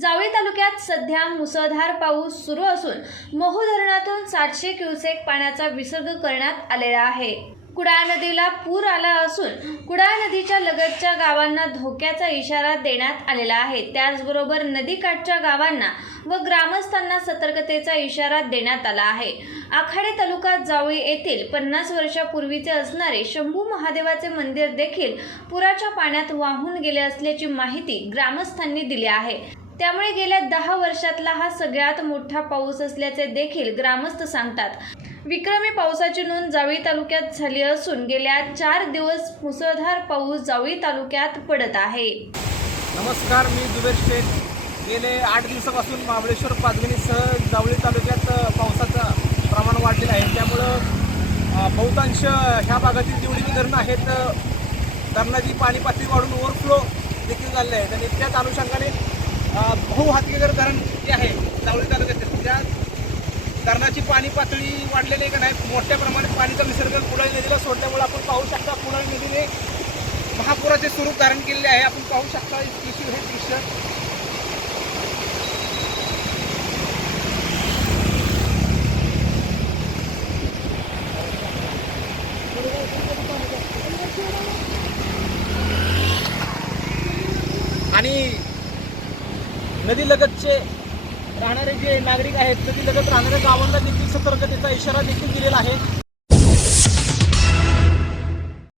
जावळी तालुक्यात सध्या मुसळधार पाऊस सुरू असून मोहो धरणातून सातशे क्युसेक पाण्याचा विसर्ग करण्यात आलेला आहे. कुडाळ नदीला पूर आला असून कुडाळ नदीच्या लगतच्या गावांना धोक्याचा इशारा देण्यात आलेला आहे. त्याचबरोबर नदीकाठच्या गावांना व ग्रामस्थांना सतर्कतेचा इशारा देण्यात आला आहे. आखाडे तालुका जावळी येथील पन्नास वर्षापूर्वीचे असणारे शंभू महादेवाचे मंदिर देखील पुराच्या पाण्यात वाहून गेले असल्याची माहिती ग्रामस्थांनी दिली आहे. त्यामुळे गेल्या दहा वर्षातला हा सगळ्यात मोठा पाऊस असल्याचे देखील ग्रामस्थ सांगतात. विक्रमी पावसाची नोंद जावळी तालुक्यात झाली असून गेल्या चार दिवस मुसळधार पाऊस जावळी तालुक्यात पडत आहे. नमस्कार मी दुबेर शेख. गेले आठ दिवसापासून महाबळेश्वर पाचगणीसह जावळी तालुक्यात पावसाचं प्रमाण वाढलेलं आहे. त्यामुळं बहुतांश ह्या भागातील जेवढी धरणं आहेत धरणाची पाणी पातळी वाढून ओव्हरफ्लो देखील झालेलं आहे. आणि त्याच अनुषंगाने भाऊ बहु धरण जे आहे जावळी तालुक्यातील त्या धरणाची पाणी पातळी वाढलेली आहे का नाही? मोठ्या प्रमाणात पाणीचा निसर्ग कुडाळी नदीला सोडल्यामुळे आपण पाहू शकता कुडाळी नदीने महापुराचे स्वरूप धारण केलेले आहे. आपण पाहू शकता हे दृश्य हे दृश्य. आणि नदीलगतचे राहणारे जे नागरिक आहेत नदीलगत राहणाऱ्या गावांना देखील सतर्कतेचा इशारा देखील दिलेला आहे.